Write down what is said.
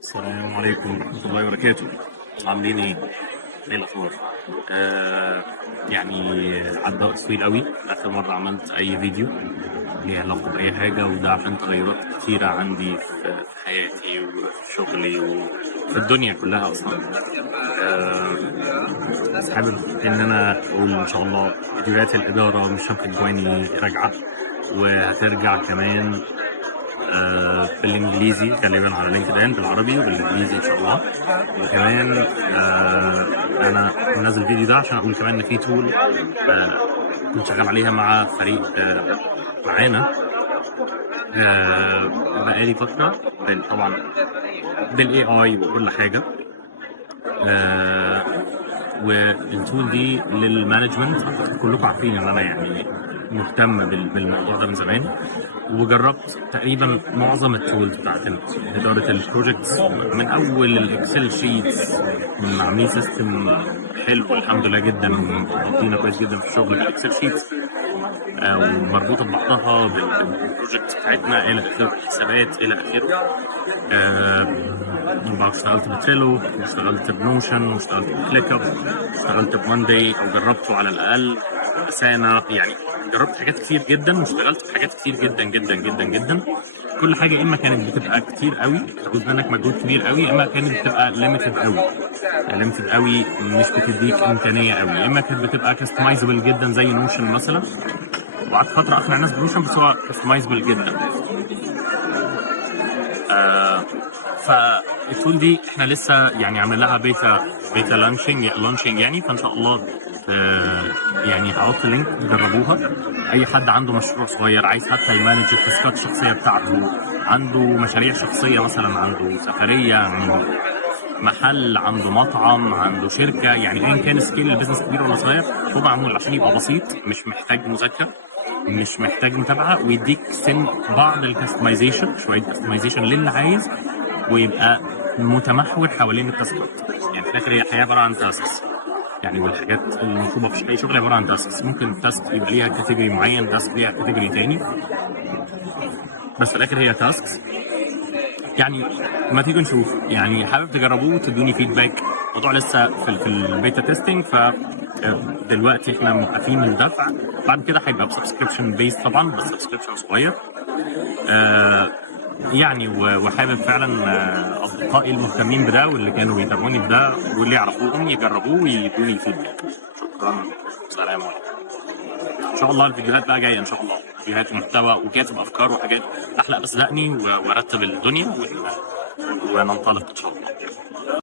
السلام عليكم ورحمة الله وبركاته. عاملين ايه؟ ايه الأخبار؟ يعني عدى وقت طويل قوي آخر مرة عملت أي فيديو ليه علاقة بأي حاجة، وده عشان تغيرات كتيرة عندي في حياتي وفي شغلي وفي الدنيا كلها أصلا. حابب إن أنا أقول إن شاء الله فيديوهات الإدارة مش هتجواني راجعة، وهترجع كمان بالانجليزي غالبا على لينكد ان، بالعربي وبالانجليزي ان شاء الله. وكمان انا منزل الفيديو ده عشان اقول كمان ان في تول كنت شغال عليها مع فريق معانا بقالي فتره، طبعا بالاي اي وكل حاجه. والتول دي للمانجمنت، اعتقد كلكم عارفين ان انا يعني مهتم بالموضوع ده من زمان، وجربت تقريبا معظم التولز بتاعت اداره البروجكتس، من اول الاكسل شيتس. كنا عاملين سيستم حلو الحمد لله جدا، ومغطينا كويس جدا في الشغل بالاكسل شيتس، ومربوطه ببعضها بالبروجكتس بتاعتنا الى اخره، الحسابات الى اخره. اشتغلت بتريلو، واشتغلت بنوشن، واشتغلت بكليك اب، واشتغلت بماندي او جربته على الاقل سانا. يعني جربت حاجات كتير جدا، واشتغلت في حاجات كتير جدا جدا جدا جدا. كل حاجه اما كانت بتبقى كتير قوي تاخد منك مجهود كبير قوي، اما كانت بتبقى ليميتد قوي. ليميتد قوي مش بتديك امكانيه قوي، اما كانت بتبقى كستمايزبل جدا زي نوشن مثلا، وقعدت فتره اقنع الناس بنوشن بس هو كستمايزبل جدا. فالتول دي احنا لسه يعني عاملين لها بيتا لانشنج يعني، فان شاء الله يعني هحط لينك تجربوها. اي حد عنده مشروع صغير عايز حتى يمانج التاسكات الشخصيه بتاعته، عنده مشاريع شخصيه مثلا، عنده سفريه، عنده محل، عنده مطعم، عنده شركه، يعني ايا كان سكيل البيزنس كبير ولا صغير، هو معمول عشان يبقى بسيط، مش محتاج مذاكره، مش محتاج متابعه، ويديك بعض الكستمايزيشن، شويه كستمايزيشن للي عايز، ويبقى متمحور حوالين التاسكات. يعني في الاخر هي حياه عباره عن تاسكس يعني، والحاجات المطلوبه في اي شغل عباره عن تاسكس. ممكن تاسك يبقى ليها كاتيجوري معين، تاسك ليها كاتيجوري تاني، بس في الاخر هي تاسكس يعني. ما تيجوا نشوف، يعني حابب تجربوه وتدوني فيدباك. الموضوع لسه في البيتا تيستنج، ف دلوقتي احنا موقفين الدفع، بعد كده هيبقى بسبسكريبشن بيس طبعا، بس سبسكريبشن صغير. يعني وحابب فعلا اصدقائي المهتمين بده واللي كانوا بيتابعوني في ده واللي يعرفوهم يجربوه ويدوني فيدباك. شكرا، سلام عليكم. ان شاء الله الفيديوهات بقى جايه ان شاء الله، فيديوهات محتوى وكاتب افكار وحاجات. احلق بس دقني وارتب الدنيا وننطلق ان شاء الله.